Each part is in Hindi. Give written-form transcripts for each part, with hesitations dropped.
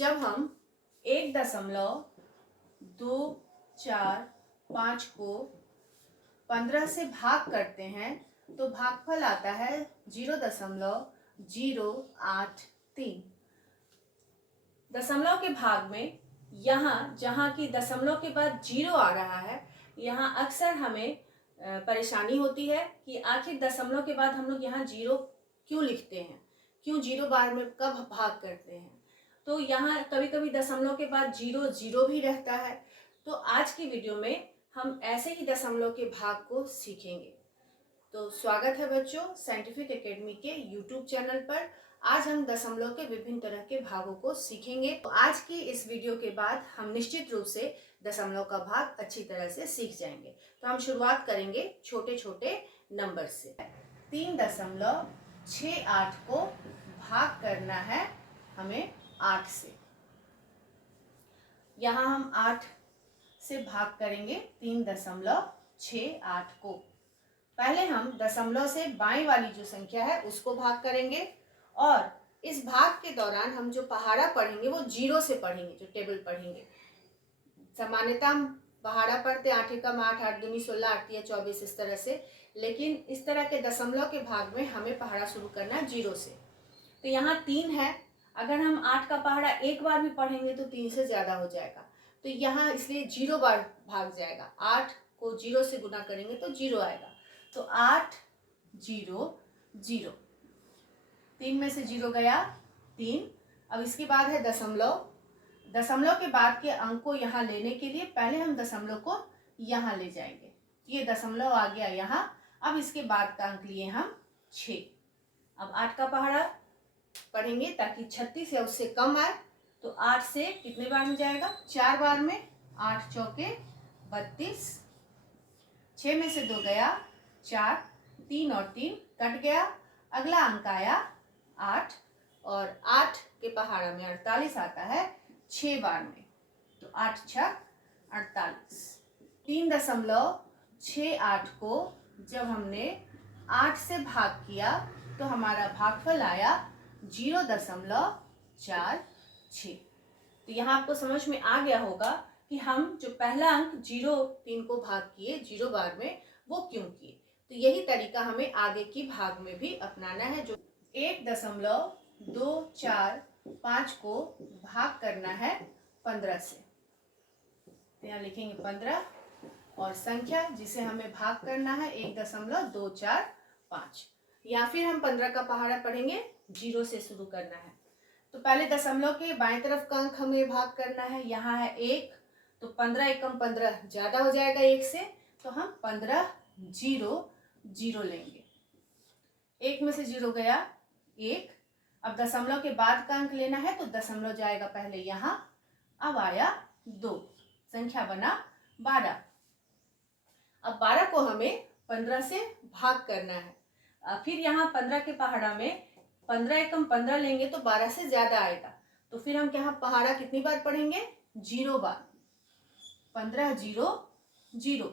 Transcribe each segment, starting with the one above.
जब हम 1.245 को 15 से भाग करते हैं तो भागफल आता है 0.083। दशमलव के भाग में यहाँ जहाँ की दशमलव के बाद जीरो आ रहा है, यहाँ अक्सर हमें परेशानी होती है कि आखिर दशमलव के बाद हम लोग यहाँ जीरो क्यों लिखते हैं, क्यों जीरो बार में कब भाग करते हैं। तो यहाँ कभी कभी दशमलव के बाद जीरो जीरो भी रहता है। तो आज की वीडियो में हम ऐसे ही दशमलव के भाग को सीखेंगे। तो स्वागत है बच्चों साइंटिफिक एकेडमी के यूट्यूब चैनल पर। आज हम दशमलव के विभिन्न तरह के भागों को सीखेंगे। तो आज की इस वीडियो के बाद हम निश्चित रूप से दशमलव का भाग अच्छी तरह से सीख जाएंगे। तो हम शुरुआत करेंगे छोटे छोटे नंबर से। 3.68 को भाग करना है हमें 8 से। यहाँ हम 8 से भाग करेंगे 3.68 को। पहले हम दशमलव से बाएं वाली जो संख्या है उसको भाग करेंगे और इस भाग के दौरान हम जो पहाड़ा पढ़ेंगे वो जीरो से पढ़ेंगे, जो टेबल पढ़ेंगे। सामान्यतः हम पहाड़ा पढ़ते 8 एकम 8, 8 दूनी 16, 8 तिया 24 इस तरह से, लेकिन इस तरह के दशमलव के भाग में हमें पहाड़ा शुरू करना है जीरो से। तो यहाँ 3 है, अगर हम 8 का पहाड़ा एक बार भी पढ़ेंगे तो 3 से ज़्यादा हो जाएगा, तो यहाँ इसलिए 0 बार भाग जाएगा। 8 को 0 से गुना करेंगे तो 0 आएगा, तो 8 0 0। 3 में से 0 गया 3। अब इसके बाद है दशमलव। दशमलव के बाद के अंक को यहाँ लेने के लिए पहले हम दशमलव को यहाँ ले जाएंगे। ये दशमलव आ गया यहाँ। अब इसके बाद का अंक लिए हम 6। अब 8 का पहाड़ा पढ़ेंगे ताकि 36 या उससे कम आए। तो 8 से कितने बार में जाएगा? 4 बार में। 8 चौके 32। 6 में से 2 गया 4, 3 और 3 कट गया। अगला अंक आया 8 और 8 के पहाड़ा में 48 आता है 6 बार में। तो 8 छक 48। 3.68 को जब हमने 8 से भाग किया तो हमारा भागफल आया 0.46। तो यहाँ आपको समझ में आ गया होगा कि हम जो पहला अंक 3 को भाग किए 0 बार में वो क्यों किए। तो यही तरीका हमें आगे की भाग में भी अपनाना है। जो 1.245 को भाग करना है 15 से। तो यहाँ लिखेंगे 15 और संख्या जिसे हमें भाग करना है 1.245। या फिर हम 15 का पहाड़ा पढ़ेंगे, 0 से शुरू करना है। तो पहले दशमलव के बाएं तरफ का अंक हमें भाग करना है। यहाँ है 1, तो 15 एकम 15 ज़्यादा हो जाएगा 1 से, तो हम 15 0 0 लेंगे। 1 में से 0 गया 1। अब दशमलव के बाद का अंक लेना है तो दशमलव जाएगा पहले यहाँ। अब आया 2, संख्या बना 12। अब 12 को हमें 15 से भाग करना है। फिर यहाँ 15 के पहाड़ा में 15 एकम 15 लेंगे तो 12 से ज़्यादा आएगा, तो फिर हम यहाँ पहाड़ा कितनी बार पढ़ेंगे? 0 बार। 15 0 0।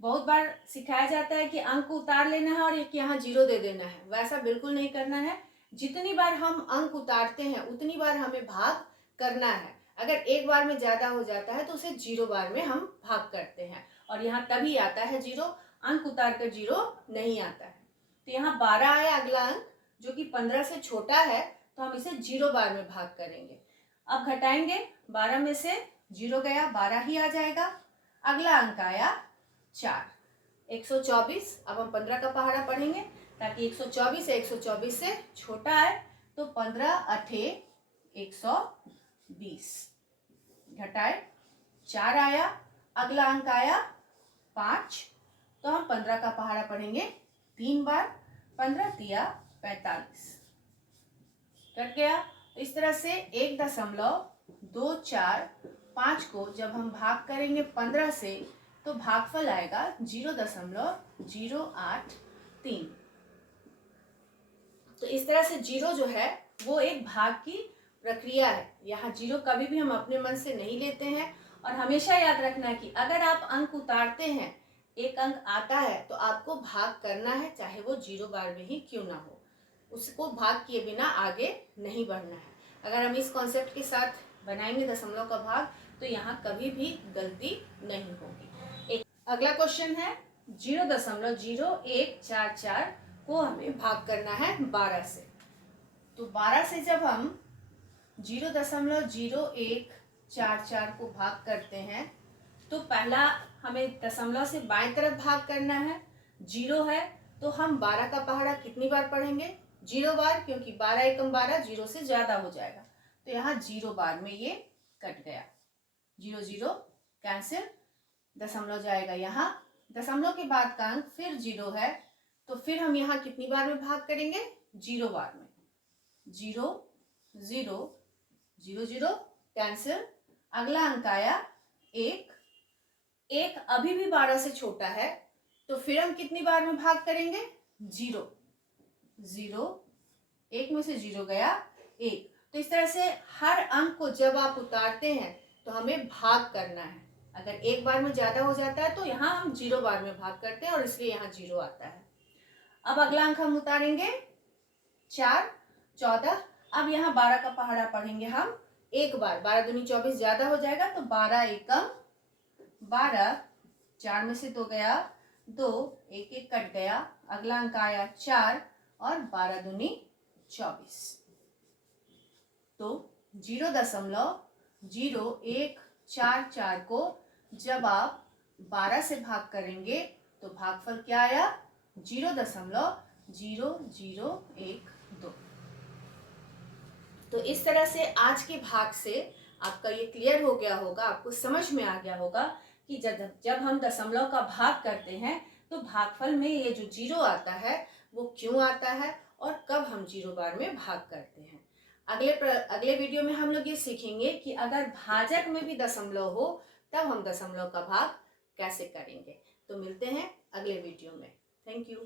बहुत बार सिखाया जाता है कि अंक उतार लेना है और एक यहाँ 0 दे देना है। वैसा बिल्कुल नहीं करना है। जितनी बार हम अंक उतारते हैं उतनी बार हमें भाग करना है। अगर एक बार में ज़्यादा हो जाता है तो उसे 0 बार में हम भाग करते हैं और यहाँ तभी आता है 0। अंक उतार कर 0 नहीं आता है। तो यहाँ 12 आया अगला अंक, जो कि 15 से छोटा है, तो हम इसे 0 बार में भाग करेंगे। अब घटाएंगे, 12 में से 0 गया 12 ही आ जाएगा। अगला अंक आया 4, 124। अब हम 15 का पहाड़ा पढ़ेंगे ताकि 124 या 124 से छोटा आए, तो 15 अठे 120। घटाए 4 आया। अगला अंक आया 5, तो हम 15 का पहाड़ा पढ़ेंगे 3 बार। 15 तिया 45 कट गया। तो इस तरह से 1.245 को जब हम भाग करेंगे 15 से तो भागफल आएगा 0.083। तो इस तरह से 0 जो है वो एक भाग की प्रक्रिया है। यहाँ 0 कभी भी हम अपने मन से नहीं लेते हैं। और हमेशा याद रखना कि अगर आप अंक उतारते हैं, एक अंक आता है, तो आपको भाग करना है, चाहे वो 0 बार में ही क्यों ना हो। उसको भाग किए बिना आगे नहीं बढ़ना है। अगर हम इस कॉन्सेप्ट के साथ बनाएंगे दशमलव का भाग तो यहाँ कभी भी गलती नहीं होगी। एक अगला क्वेश्चन है 0.0144 को हमें भाग करना है 12 से। तो 12 से जब हम 0.0144 को भाग करते हैं तो पहला हमें दशमलव से बाएं तरफ भाग करना है। 0 है तो हम 12 का पहाड़ा कितनी बार पढ़ेंगे? 0 बार, क्योंकि 12 एकम 12 0 से ज्यादा हो जाएगा। तो यहाँ 0 बार में ये कट गया, 0 0 कैंसिल, दशमलव जाएगा यहाँ। दशमलव के बाद का अंक फिर 0 है तो फिर हम यहाँ कितनी बार में भाग करेंगे? 0 बार में। 0 0 0 0 कैंसिल, अगला अंक आया 1। 1 अभी भी 12 से छोटा है तो फिर हम कितनी बार में भाग करेंगे? 0 0, 1 में से 0 गया 1। तो इस तरह से हर अंक को जब आप उतारते हैं तो हमें भाग करना है। अगर एक बार में ज्यादा हो जाता है तो यहाँ हम 0 बार में भाग करते हैं और इसलिए यहाँ 0 आता है। अब अगला अंक हम उतारेंगे 4 14। अब यहाँ 12 का पहाड़ा पढ़ेंगे हम एक बार, 12 दूनी 24 ज्यादा हो जाएगा तो 12 एकम 12, 4 में से 2 गया 2, 1 1 कट गया, अगला अंक आया 4 और 12 दूनी 24। तो 0.0144 को जब आप 12 से भाग करेंगे तो भागफल क्या आया? 0.0012। तो इस तरह से आज के भाग से आपका ये क्लियर हो गया होगा, आपको समझ में आ गया होगा कि जब हम दशमलव का भाग करते हैं तो भागफल में ये जो 0 आता है वो क्यों आता है और कब हम 0 बार में भाग करते हैं। अगले वीडियो में हम लोग ये सीखेंगे कि अगर भाजक में भी दशमलव हो तब हम दशमलव का भाग कैसे करेंगे। तो मिलते हैं अगले वीडियो में। Thank you.